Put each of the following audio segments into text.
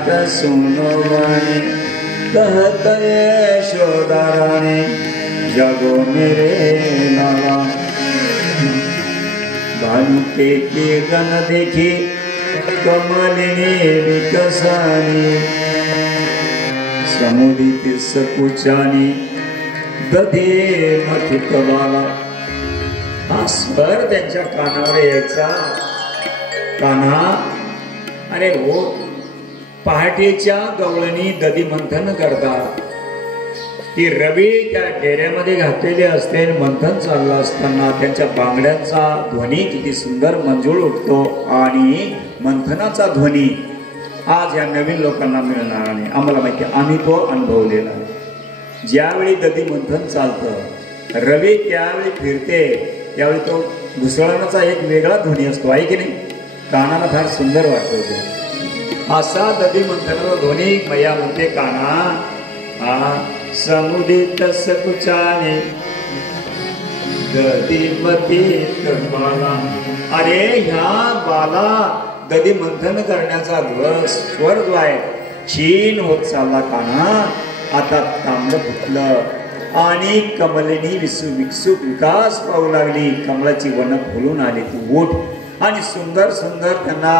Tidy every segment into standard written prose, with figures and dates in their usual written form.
नाथ सुनवाने कहत यशोदा रानी जगो मेरे लाला। भानुके के गण देखी कमलिनी विकसानी समुदित सकुचानी दधे मथित बाला। हा स्वर त्यांच्या कानावर यायचा। कान्हा अरे हो पहाटेच्या गवळणी दधी मंथन करतात ती रवी त्या डेऱ्यामध्ये घातलेले असते। मंथन चाललं असताना त्यांच्या बांगड्यांचा ध्वनी किती सुंदर मंजूळ उठतो आणि मंथनाचा ध्वनी आज या नवीन लोकांना मिळणार नाही। आम्हाला माहिती आम्ही तो अनुभवलेला आहे। ज्यावेळी दधी मंथन चालतं रवी त्यावेळी फिरते त्यावेळी तो घुसळण्याचा एक वेगळा ध्वनी असतो आहे की नाही। कानाला फार सुंदर वाटतो तो असा दधी मंथनाचा ध्वनी मैया म्हणते कान्हा समुदित सकुचाने दधी मतीत बाला। अरे ह्या बाला दधी मंथन करण्याचा स्वर जो आहे क्षीण होत चालला कान्हा। आता तांबड फुटलं आणि कमलिनी विकसूक विकास पाहू लागली। कमळाची वन फुलून आली ती ओठ आणि सुंदर सुंदर त्यांना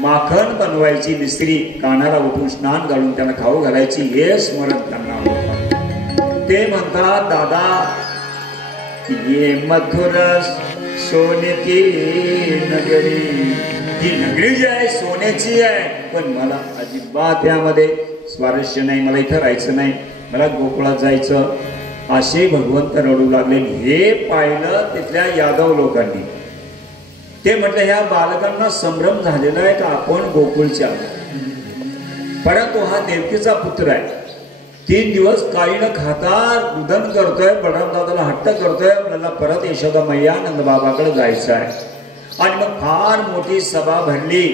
माखण बनवायची मिस्त्री कानाला उठून स्नान घालून त्यांना खाऊ घालायची हे स्मरण त्यांना होतं। ते म्हणतात दादा ये मथुर सोने की नगरी ही नगरी जी आहे सोन्याची आहे पण मला अजिबात यामध्ये स्वारस्य नाही। मला इथं राहायचं नाही मला गोकुळात जायचं असे भगवंत रडू लागले। हे पाहिलं तिथल्या यादव लोकांनी ते म्हटलं ह्या बालकांना संभ्रम झालेला आहे का आपण गोकुळच्या परंतु हा देवकीचा पुत्र आहे। 3 दिवस काही न खाता रुदन करतोय बलराम दादाला हट्ट करतोय आपल्याला परत यशोदा मैया नंद बाबाकडे जायचं आहे। आणि मग फार मोठी सभा भरली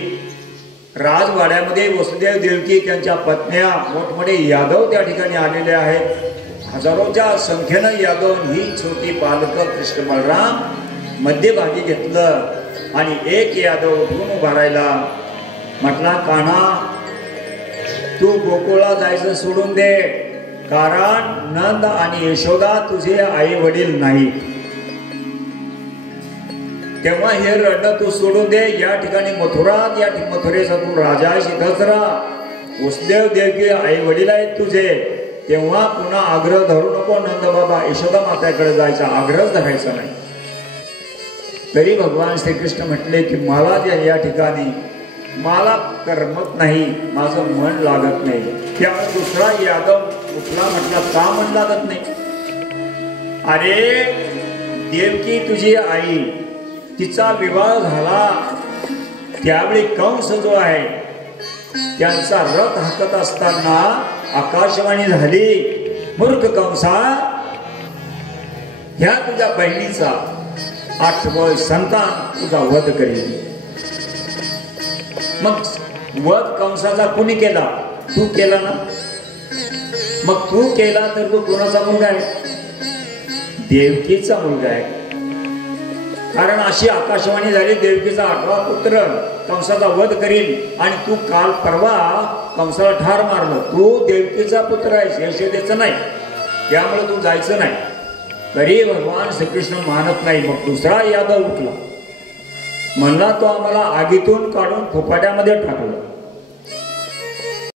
राजवाड्यामध्ये। वसुदेव देवकी त्यांच्या पत्न्या मोठमोठे यादव त्या ठिकाणी आलेले आहेत। हजारोच्या संख्येनं यादव ही छोटी बालक कृष्ण बलराम मध्यभागी घेतलं आणि एक यादव उठून उभा राहिला म्हटला कान्हा तू गोकुळला जायचं सोडून दे कारण नंद आणि यशोदा तुझे आई वडील नाही। तेव्हा हे रडणं तू सोडून दे या ठिकाणी मथुरात या मथुरेचा तू राजा इथंच राहा। वसुदेव देवकी आई वडील आहेत तुझे तेव्हा पुन्हा आग्रह धरू नको नंद बाबा यशोदा मात्याकडे जायचा आग्रह धरायचा नाही। तरी भगवान श्रीकृष्ण म्हटले की मला या ठिकाणी मला करमत नाही माझं मन लागत नाही। त्यामुळे दुसरा यादव उठला म्हटला का मन लागत नाही। अरे देवकी तुझी आई तिचा विवाह झाला त्यावेळी कंस जो आहे त्यांचा रथ हाकत असताना आकाशवाणी झाली मूर्ख कंसा ह्या तुझ्या बहिणीचा 8वं संतान तुझा वध करेल। मग वध कंसाचा कुणी केला तू केला ना मग तू केला तर तू कोणाचा मुलगा आहे देवकीचा मुलगा आहे। कारण अशी आकाशवाणी झाली देवकीचा 8वा पुत्र कंसाचा वध करील आणि तू काल परवा कंसाला ठार मारलं तू देवकीचा पुत्र आहेस यशोदेचा नाही त्यामुळे तू जायचं नाही। तरी भगवान श्रीकृष्ण मानत नाही। मग दुसरा यादव उठला म्हणला तो आम्हाला आगीतून काढून फुफाट्यामध्ये टाकलं